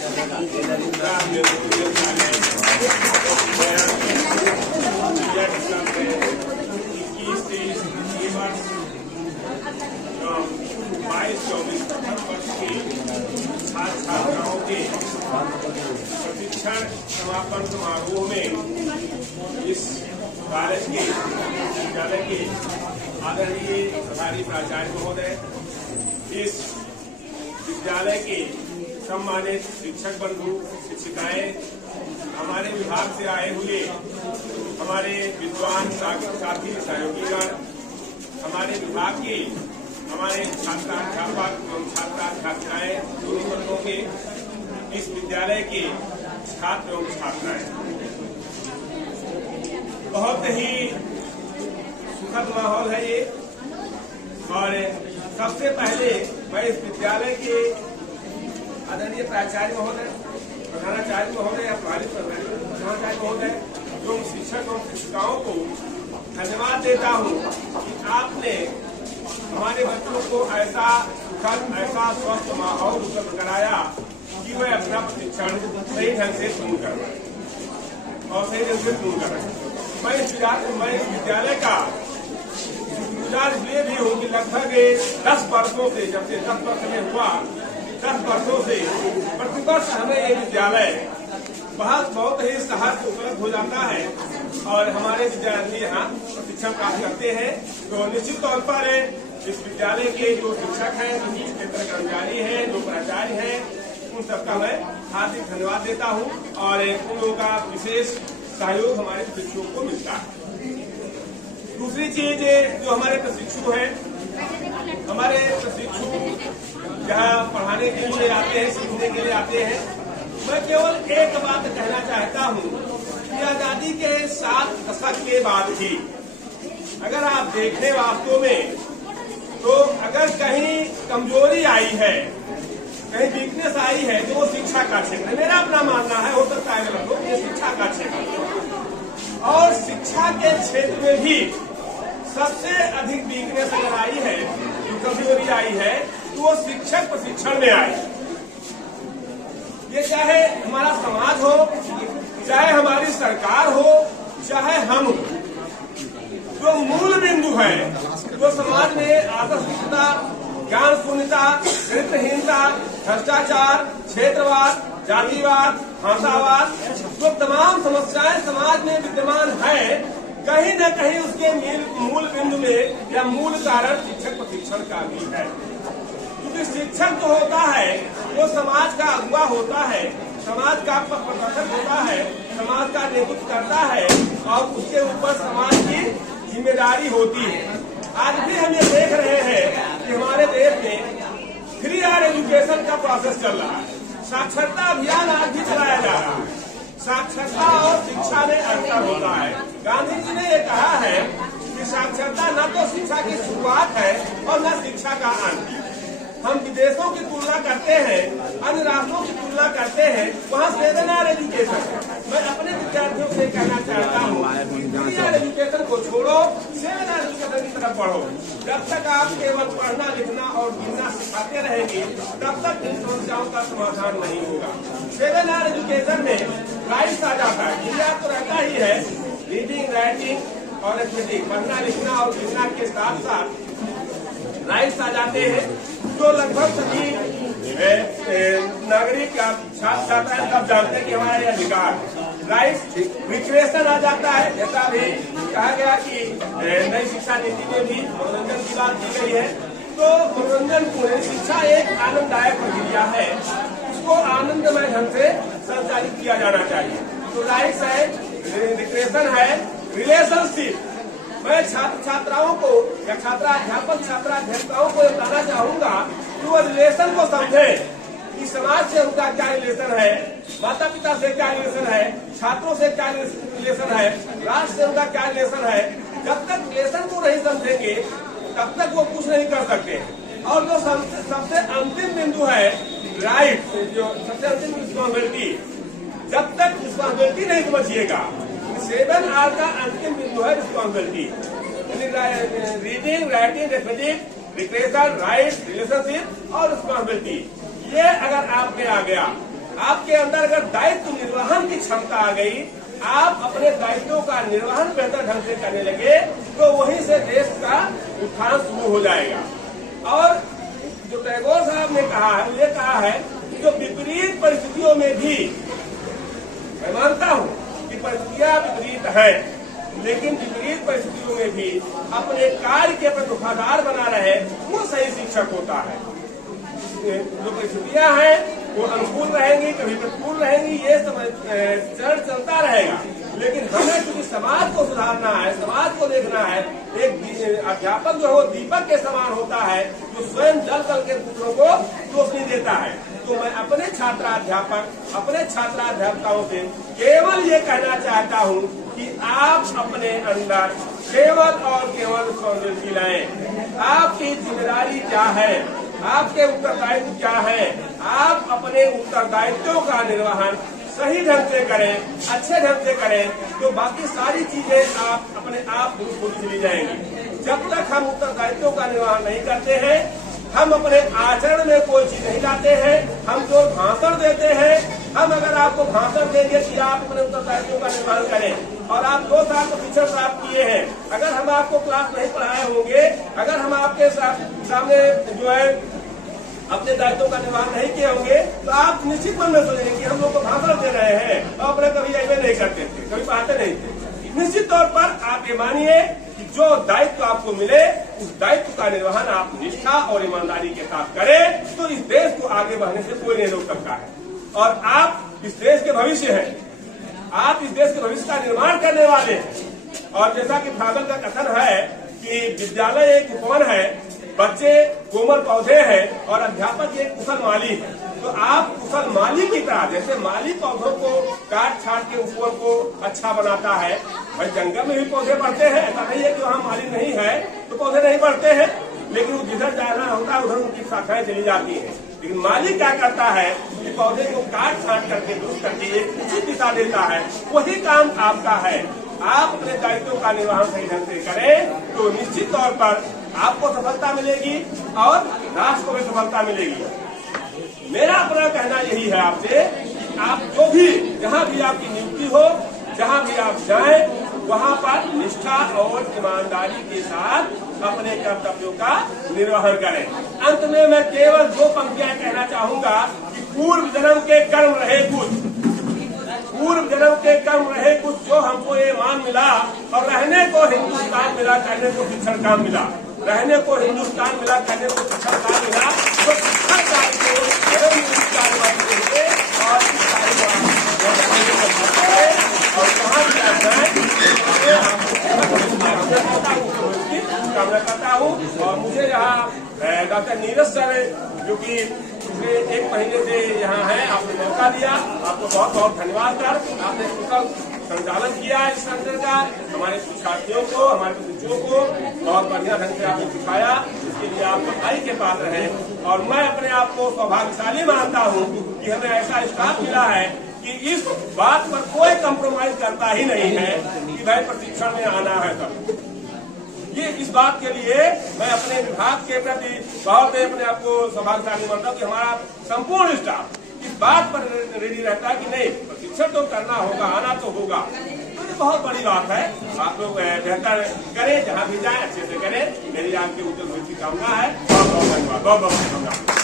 छात्राओं के प्रशिक्षण समापन समारोह में इस कॉलेज के विद्यालय के आदरणीय प्रभारी प्राचार्य महोदय, इस विद्यालय के सम्मानित शिक्षक बंधु शिक्षिकाएं, हमारे विभाग से आए हुए हमारे विद्वान साथी सहयोगीगण, हमारे विभाग के हमारे छात्राध्यापक एवं छात्राएं, दोनों वर्गों के, इस विद्यालय के छात्र एवं छात्राएं, बहुत ही सुखद माहौल है ये। और सबसे पहले मैं इस विद्यालय के आदरणीय प्राचार्य महोदय, प्रधानाचार्य महोदय या प्रधानाचार्य महोदय एवं शिक्षक और शिक्षिकाओं को धन्यवाद देता हूँ कि आपने हमारे बच्चों को ऐसा सुखद, ऐसा स्वस्थ माहौल उपलब्ध कराया कि वे अपना प्रशिक्षण सही ढंग से पूर्ण कर पाए और सही ढंग से पूर्ण कर पाए। मैं इस विद्यालय का शुक्रगुजार इसलिए भी हूँ कि लगभग 10 वर्षों से, जब से 10 वर्ष में हुआ, 10 वर्षों से प्रतिवर्ष हमें ये विद्यालय बहुत ही सहज उपलब्ध हो जाता है और हमारे विद्यार्थी यहाँ प्रशिक्षण प्राप्त करते हैं। तो निश्चित तौर पर इस विद्यालय के जो शिक्षक हैं, जो क्षेत्र कर्मचारी हैं, जो प्राचार्य हैं, उन सबका मैं हार्दिक धन्यवाद देता हूँ और उन लोगों का विशेष सहयोग हमारे प्रशिक्षुओं को मिलता है। दूसरी चीज, जो हमारे प्रशिक्षु हैं, हमारे प्रशिक्षु जहाँ पढ़ाने के लिए आते हैं, सीखने के लिए आते हैं, मैं केवल एक बात कहना चाहता हूँ कि आजादी के 7 दशक के बाद भी अगर आप देखें वास्तव में, तो अगर कहीं कमजोरी आई है, कहीं वीकनेस आई है, तो वो शिक्षा का क्षेत्र है। मेरा अपना मानना है, हो सकता है गलत हो, ये शिक्षा का क्षेत्र है। और शिक्षा के क्षेत्र में भी सबसे अधिक वीकनेस अगर आई है, जो कमजोरी आई है, तो वो शिक्षक प्रशिक्षण में आई। ये चाहे हमारा समाज हो, चाहे हमारी सरकार हो, चाहे हम हो, जो मूल बिंदु है, जो समाज में आदर्शता, ज्ञान शून्यता, चरित्रहीनता, भ्रष्टाचार, क्षेत्रवाद, जातिवाद, भाषावाद, जो तमाम समस्याएं समाज में विद्यमान है, कहीं न कहीं उसके मूल बिंदु में या मूल कारण शिक्षक प्रशिक्षण का भी है। क्योंकि शिक्षक जो होता है वो समाज का अगुवा होता है, समाज का प्रबंधक होता है, समाज का नेतृत्व करता है और उसके ऊपर समाज की जिम्मेदारी होती है। आज भी हम ये देख रहे हैं कि हमारे देश में फ्री हायर एजुकेशन का प्रोसेस चल रहा है, साक्षरता अभियान आज भी चलाया जा रहा है। साक्षरता और शिक्षा में अंतर होता है। गांधी जी ने ये कहा है कि साक्षरता न तो शिक्षा की शुरुआत है और न शिक्षा का अंत। हम विदेशों की तुलना करते हैं, अन्य राष्ट्रों की तुलना करते हैं, वहाँ 7 ईयर एजुकेशन है। मैं अपने विद्यार्थियों से कहना चाहता हूँ, 3 ईयर एजुकेशन को छोड़ो, 7 ईयर एजुकेशन की तरफ बढ़ो। जब तक आप केवल पढ़ना, लिखना और गिनना सिखाते रहेंगे, तब तक इन समस्याओं का समाधान नहीं होगा। 7 ईयर एजुकेशन में राइट्स आ जाता है, इंडिया तो रहता ही है, रीडिंग, राइटिंग और अर्थमेटिक, पढ़ना, लिखना और गिनना के साथ साथ राइट्स आ जाते हैं, जो लगभग सभी नागरिक छात्र छात्राएं सब जानते हैं कि हमारा ये अधिकार। राइट्स, रिक्रिएशन आ जाता है, जैसा भी कहा गया कि नई शिक्षा नीति में भी मनोरंजन की बात की गई है। तो मनोरंजन पूर्ण शिक्षा एक आनंददायक प्रक्रिया है, उसको आनंदमय ढंग से संचालित किया जाना चाहिए। तो राइट्स है, रिक्रिएशन है, रिलेशनशिप। मैं छात्र छात्राओं को या छात्राध्यापक छात्राध्यापिकाओं को बताना चाहूंगा कि वो रिलेशन को समझे कि समाज से उनका क्या रिलेशन है, माता पिता से क्या रिलेशन है, छात्रों से क्या रिलेशन है, राष्ट्र से उनका क्या रिलेशन है। जब तक रिलेशन को नहीं समझेंगे तब तक वो कुछ नहीं कर सकते। और जो सबसे अंतिम बिंदु है राइट, जो सबसे अंतिम रिस्पॉन्सिबिलिटी, जब तक रिस्पॉन्सिबिलिटी नहीं समझिएगा, 7 आर का अंतिम बिंदु है responsibility, reading, writing, arithmetic, recreation, right, relationship और रिस्पॉन्सिबिलिटी। ये अगर आप में आ गया, आपके अंदर अगर दायित्व निर्वहन की क्षमता आ गई, आप अपने दायित्वों का निर्वहन बेहतर ढंग से करने लगे, तो वहीं से देश का उत्थान शुरू हो जाएगा। और जो टैगोर साहब ने कहा है, ये कहा है कि जो विपरीत परिस्थितियों में भी, मैं मानता हूं कि परिस्थितियां विपरीत है, लेकिन विपरीत परिस्थितियों में भी अपने कार्य के प्रति वफादार बना रहे, वो सही शिक्षक होता है। जो परिस्थितियां हैं वो अनुकूल रहेंगी, कभी प्रतिकूल रहेंगी, ये चरण चलता रहेगा, लेकिन हमें क्योंकि समाज को सुधारना है, समाज को देखना है। एक अध्यापक जो है वो दीपक के समान होता है, जो स्वयं जल जल के दूसरों को रोशनी देता है। तो मैं अपने छात्राध्यापक, अपने छात्राध्यापिकाओं से केवल ये कहना चाहता हूँ कि आप अपने अंदर केवल और केवल संवेदनशील लाएं। आपकी जिम्मेदारी क्या है, आपके उत्तरदायित्व क्या है, आप अपने उत्तरदायित्वों का निर्वहन सही ढंग से करें, अच्छे ढंग से करें, तो बाकी सारी चीजें आप अपने आप खुद चली जाएंगी। जब तक हम उत्तरदायित्वों का निर्वहन नहीं करते हैं, हम अपने आचरण में कोई चीज नहीं लाते हैं, हम जो भाषण देते हैं, हम अगर आपको भाषण देंगे कि आप अपने उत्तरदायित्वों का निर्वहन करें और आप 2 साल को शिक्षण प्राप्त किए हैं, अगर हम आपको क्लास नहीं पढ़ाए होंगे, अगर हम आपके सामने जो है अपने दायित्वों का निर्वहन नहीं किए होंगे, तो आप निश्चित मन में सोचेंगे कि हम लोग को भाषण दे रहे हैं और अपने कभी ऐसे नहीं करते थे, कभी पढ़ाते नहीं थे। निश्चित तौर पर आप ये मानिए कि जो दायित्व आपको मिले, उस दायित्व का निर्वहन आप निष्ठा और ईमानदारी के साथ करें, तो इस देश को आगे बढ़ने से कोई नहीं रोक सकता है। और आप इस देश के भविष्य हैं, आप इस देश के भविष्य का निर्माण करने वाले हैं। और जैसा कि फागल का कथन है कि विद्यालय एक उपवन है, बच्चे कोमल पौधे हैं और अध्यापक एक कुशल माली है। तो आप कुशल माली की तरह, जैसे माली पौधों को काट छाट के उपवन को अच्छा बनाता है, भाई जंगल में भी पौधे बढ़ते हैं, ऐसा नहीं है कि वहाँ माली नहीं है तो पौधे नहीं बढ़ते हैं, लेकिन वो जिधर जाना होता है उधर उनकी शाखाएं चली जाती हैं। लेकिन माली क्या करता है कि पौधे को काट छाट करके दुरुस्त करके एक उचित दिशा देता है। वही काम आपका है। आप अपने दायित्वों का निर्वहन सही ढंग से करें तो निश्चित तौर पर आपको सफलता मिलेगी और राष्ट्र को भी सफलता मिलेगी। मेरा अपना कहना यही है आपसे कि आप जो भी, जहाँ भी आपकी नियुक्ति हो, जहाँ भी आप जाएं, वहाँ पर निष्ठा और ईमानदारी के साथ अपने कर्तव्यों का निर्वहन करें। अंत में मैं केवल 2 पंक्तियां कहना चाहूंगा कि पूर्व जन्म के कर्म रहे कुछ, पूर्व जन्म के कर्म रहे कुछ, जो हमको ये मान मिला और रहने को हिंदुस्तान मिला, करने को शिक्षण काम मिला, रहने को हिंदुस्तान मिला, करने को शिक्षण काम मिला। तो शिक्षण कार्य को और कहाँ भी आप जाए कामना करता हूँ। और मुझे यहाँ डॉक्टर नीरज सर, जो कि पिछले 1 महीने से यहाँ है, आपने मौका दिया, आपको बहुत बहुत धन्यवाद कर आपने कुशल संचालन किया इस सेंटर का। हमारे शिक्षार्थियों को, हमारे बच्चों को बहुत बढ़िया ढंग से आपने सिखाया, इसके लिए आप बधाई के पात्र हैं। और मैं अपने आप को सौभाग्यशाली मानता हूँ कि हमें ऐसा स्टाफ मिला है कि इस बात पर कोई कंप्रोमाइज करता ही नहीं है कि भाई प्रशिक्षण में आना है। सब ये इस बात के लिए मैं अपने विभाग के प्रति बहुत अपने आप को सौभाग्यशाली मानता हूँ कि हमारा संपूर्ण स्टाफ इस बात पर रेडी रहता है कि नहीं, प्रशिक्षण तो करना होगा, आना तो होगा। तो ये बहुत बड़ी बात है। आप लोग बेहतर करें, जहाँ भी जाए अच्छे से करें। मेरी आपके उज्जवल भविष्य की कामना है। बहुत बहुत धन्यवाद, बहुत बहुत धन्यवाद।